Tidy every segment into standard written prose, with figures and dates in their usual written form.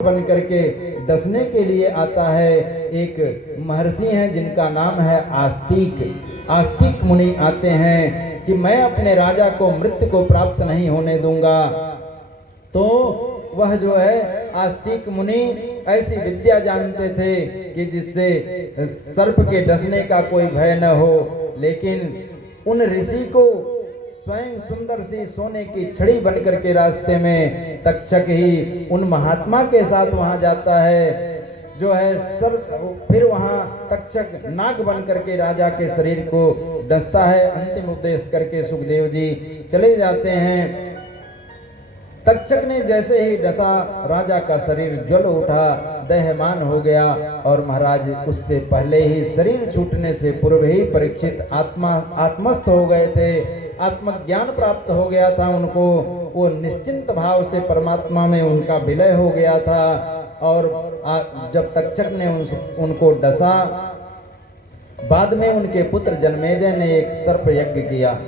बन करके डसने के लिए आता है। एक महर्षि हैं जिनका नाम है आस्तिक। आस्तिक मुनि आते हैं कि मैं अपने राजा को मृत्यु को प्राप्त नहीं होने दूंगा। तो वह जो है आस्तिक मुनि ऐसी विद्या जानते थे कि जिससे सर्प के डसने का कोई भय न हो। लेकिन उन ऋषि को स्वयं सुंदर सी सोने की छड़ी बन करके रास्ते में तक्षक ही उन महात्मा के साथ वहां जाता है जो है सर्प। फिर वहां तक्षक नाग बन करके राजा के शरीर को डसता है। अंतिम उपदेश करके सुखदेव जी चले जाते हैं। तक्षक ने जैसे ही डसा राजा का शरीर ज्वल उठा, दहमान हो गया और महाराज उससे पहले ही शरीर छूटने से पूर्व ही परीक्षित आत्मस्थ हो गए थे। आत्मज्ञान प्राप्त हो गया था उनको। वो निश्चिंत भाव से परमात्मा में उनका विलय हो गया था। और जब तक्षक ने उनको डसा, बाद में उनके पुत्र जन्मेजय ने एक सर्प यज्ञ किया,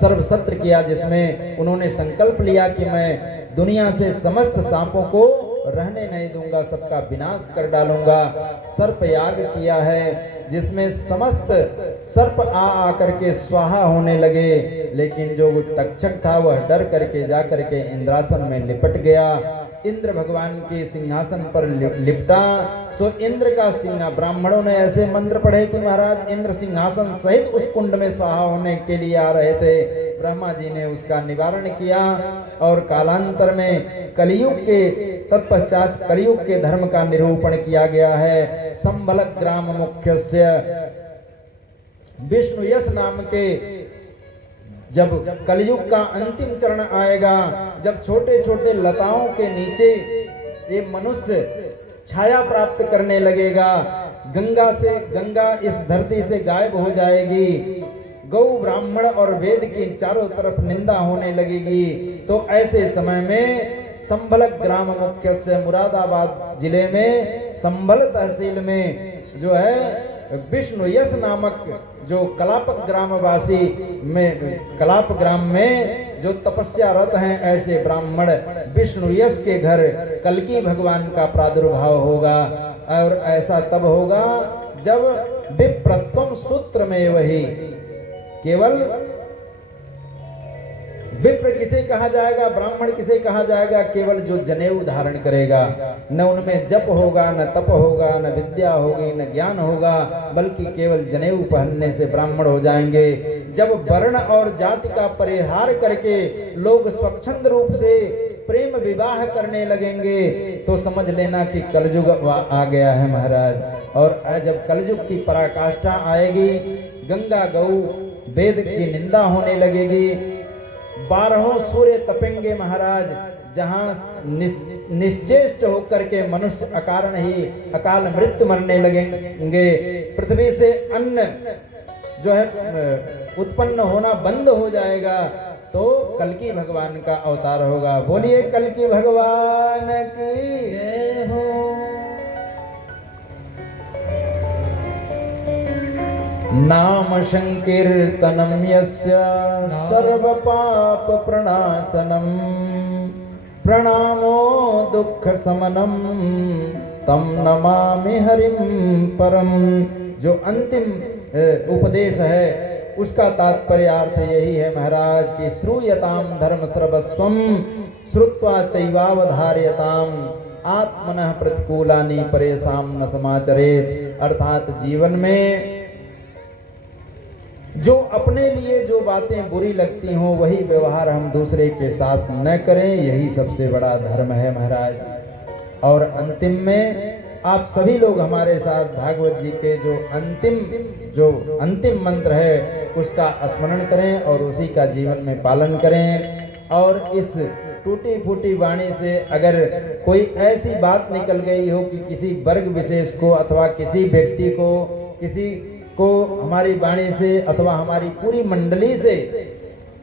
सर्प सत्र किया, जिसमें उन्होंने संकल्प लिया कि मैं दुनिया से समस्त सांपों को रहने नहीं दूंगा, सबका विनाश कर डालूंगा। सर्प याग किया है जिसमें समस्त सर्प आ करके स्वाहा होने लगे। लेकिन जो तक्षक था वह डर करके जा करके इंद्रासन में लिपट गया। इंद्र भगवान के सिंहासन पर लिपटा। सो इंद्र का सिंहा, ब्राह्मणों ने ऐसे मंत्र पढ़े कि महाराज इंद्र सिंहासन सहित उस कुंड में स्वाहा होने के लिए आ रहे थे। ब्रह्मा जी ने उसका निवारण किया और कालांतर में कलियुग के तत्पश्चात कलियुग के धर्म का निरूपण किया गया है। संभलक ग्राम मुख्यस्य विष्णु यश नाम के जब कलयुग का अंतिम चरण आएगा, जब छोटे छोटे लताओं के नीचे ये मनुष्य छाया प्राप्त करने लगेगा, गंगा इस धरती से गायब हो जाएगी, गौ ब्राह्मण और वेद की चारों तरफ निंदा होने लगेगी, तो ऐसे समय में संभलक ग्राम मुख्य से मुरादाबाद जिले में संभल तहसील में जो है विष्णु यश नामक जो कलापक ग्रामवासी में कलाप ग्राम में जो तपस्या रत हैं, ऐसे ब्राह्मण विष्णु यश के घर कल्की भगवान का प्रादुर्भाव होगा। और ऐसा तब होगा जब विप्रत्वम सूत्र में वही, केवल विप्र किसे कहा जाएगा, ब्राह्मण किसे कहा जाएगा, केवल जो जनेऊ धारण करेगा। न उनमें जप होगा, न तप होगा, न विद्या होगी, न ज्ञान होगा, बल्कि केवल जनेऊ पहनने से ब्राह्मण हो जाएंगे। जब वर्ण और जाति का परिहार करके लोग स्वच्छंद रूप से प्रेम विवाह करने लगेंगे तो समझ लेना कि कलयुग आ गया है महाराज। और जब कलयुग की पराकाष्ठा आएगी, गंगा गौ वेद की निंदा होने लगेगी, 12 सूर्य तपेंगे महाराज, जहाँ निश्चेष्ट होकर के मनुष्य अकारण ही अकाल मृत्यु मरने लगेंगे, पृथ्वी से अन्न जो है उत्पन्न होना बंद हो जाएगा, तो कल्की भगवान का अवतार होगा। बोलिए कल्की भगवान की जय हो। नाम संकीर्तनम यस्य सर्व पाप प्रणाशनम प्रणामो दुख समनम तम नमामि हरिम परम। जो अंतिम उपदेश है उसका तात्पर्यार्थ यही है महाराज कि श्रूयताम धर्म सर्वस्वम श्रुत्वा चैवावधार्यताम आत्मनः प्रतिकूलानि परेशान न समाचरेत। अर्थात जीवन में जो अपने लिए जो बातें बुरी लगती हों वही व्यवहार हम दूसरे के साथ न करें, यही सबसे बड़ा धर्म है महाराज। और अंतिम में आप सभी लोग हमारे साथ भागवत जी के जो अंतिम मंत्र है उसका स्मरण करें और उसी का जीवन में पालन करें। और इस टूटी फूटी वाणी से अगर कोई ऐसी बात निकल गई हो कि किसी वर्ग विशेष को अथवा किसी व्यक्ति को, किसी को हमारी वाणी से अथवा हमारी पूरी मंडली से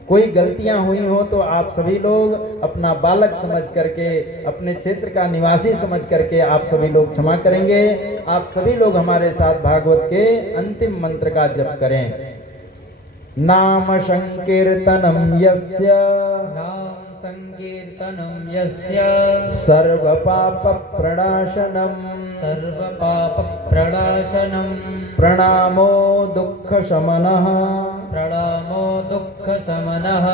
कोई गलतियां हुई हो, तो आप सभी लोग अपना बालक समझ करके, अपने क्षेत्र का निवासी समझ करके आप सभी लोग क्षमा करेंगे। आप सभी लोग हमारे साथ भागवत के अंतिम मंत्र का जप करें। नाम संकीर्तनम यस्य संकीर्तनं यस्य सर्वपापप्रणाशनम् सर्वपापप्रणाशनं प्रणामो दुःखशमनः प्रणामो दुःखशमनः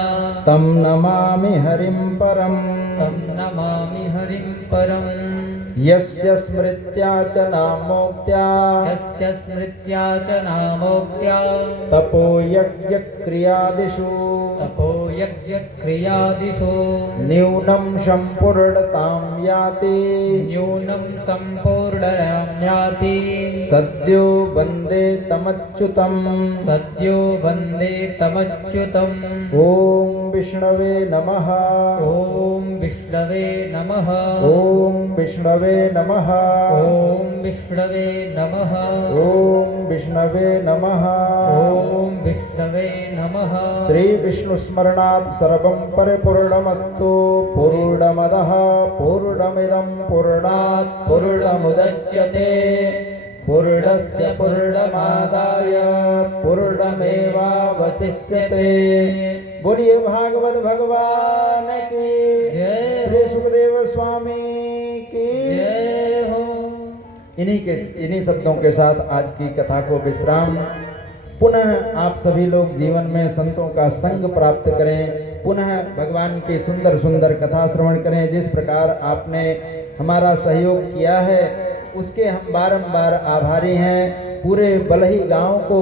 तं नमामि हरिं परम् तं नमामि हरिं परम् यस्य स्मृत्या च नामोक्त्या यस्य स्मृत्या च नामोक्त्या तपो यज्ञक्रियादिषु तपोयज्ञक्रियादिषु न्यूनं सम्पूर्णतां याति न्यूनं सम्पूर्णतां याति सद्यो वन्दे तमच्युतम् सद्यो वन्दे तमच्युतम् ॐ विष्णवे नमः ॐ विष्णवे नमः ॐ विष्णवे नमः ॐ विष्णवे नमः ॐ विष्णवे नमः ॐ विष्णवे नमः श्री विष्णु स्मरणात् सर्वं परिपूर्णमस्तु पूर्णमदः पूर्णमिदं पूर्णात् पूर्णमुदच्यते पूर्णस्य पूर्णमादाय पूर्णमेवावशिष्यते। बोलिए भागवत भगवान की जय। श्री सुखदेव स्वामी की जय हो। इन्हीं शब्दों के साथ आज की कथा को विश्राम। पुनः आप सभी लोग जीवन में संतों का संग प्राप्त करें, पुनः भगवान की सुंदर सुंदर कथा श्रवण करें। जिस प्रकार आपने हमारा सहयोग किया है उसके हम बारंबार आभारी हैं। पूरे बलही गांव को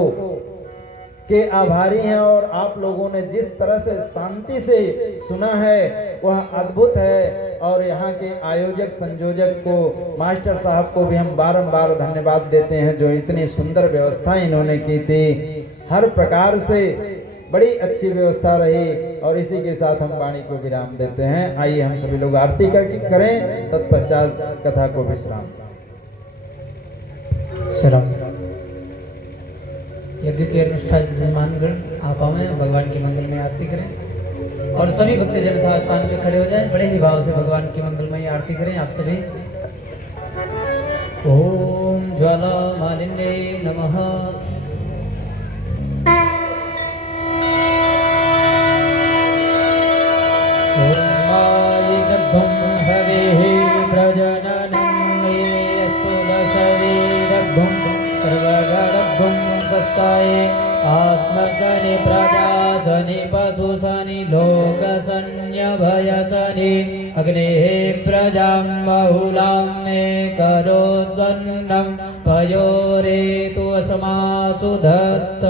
के आभारी हैं और आप लोगों ने जिस तरह से शांति से सुना है वह अद्भुत है। और यहाँ के आयोजक संयोजक को मास्टर साहब को भी हम बारंबार धन्यवाद देते हैं जो इतनी सुंदर व्यवस्था इन्होंने की थी। हर प्रकार से बड़ी अच्छी व्यवस्था रही और इसी के साथ हम वाणी को विराम देते हैं। आइए हम सभी लोग आरती करें, तत्पश्चात कथा को विश्राम। यदि अनुष्ठान मेहमानगण आप आए भगवान की मंगल में आरती करें और सभी भक्तजन था स्थान पे खड़े हो जाएं, बड़े ही भाव से भगवान की मंगलमयी आरती करें आप सभी। ओम ज्वाला मालिन्ये नमः। ओम मायि गर्भं हवेः प्रजननं मे तुलसवे गर्भं सर्वगर्भं वस्ताये आत्मसनि प्रजासनि पशुसनि लोकसन्यभयसनि अग्नेः प्रजां बहुलां मे करोद्वन्नं पयोरेतु अस्मासु दत्त।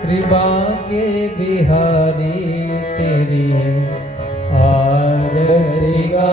श्रीभाग्ये बिहारी तेरी आरती गा